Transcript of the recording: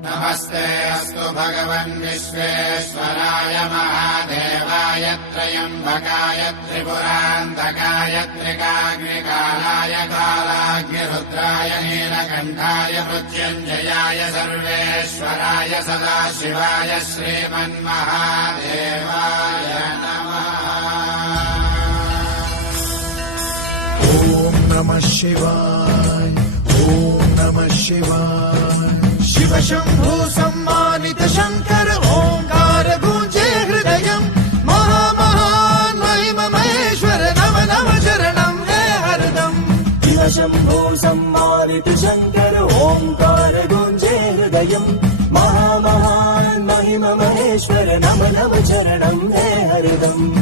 नमस्ते अस्तु भगवन् विश्वेश्वराय महादेवाय त्र्यम्बकाय त्रिपुरान्तकाय त्रिकाग्निकालाय कालाग्निरुद्राय नीलकण्ठाय मृत्युञ्जयाय सर्वेश्वराय सदाशिवाय श्रीमन्महादेवाय नमः। ॐ नमः शिवाय। ॐ नमः शिवाय। शिव शम्भो सम्मानित शङ्कर ओङ्कार गूंजे हृदयम् महामहान् महिम महेश्वर नव नव शरणं हे हरदम्। शिव शम्भो सम्मानित शङ्कर ओङ्कार गूंजे हृदयम् महामहान् महिम महेश्वर नव नव शरणं हे हरदम्।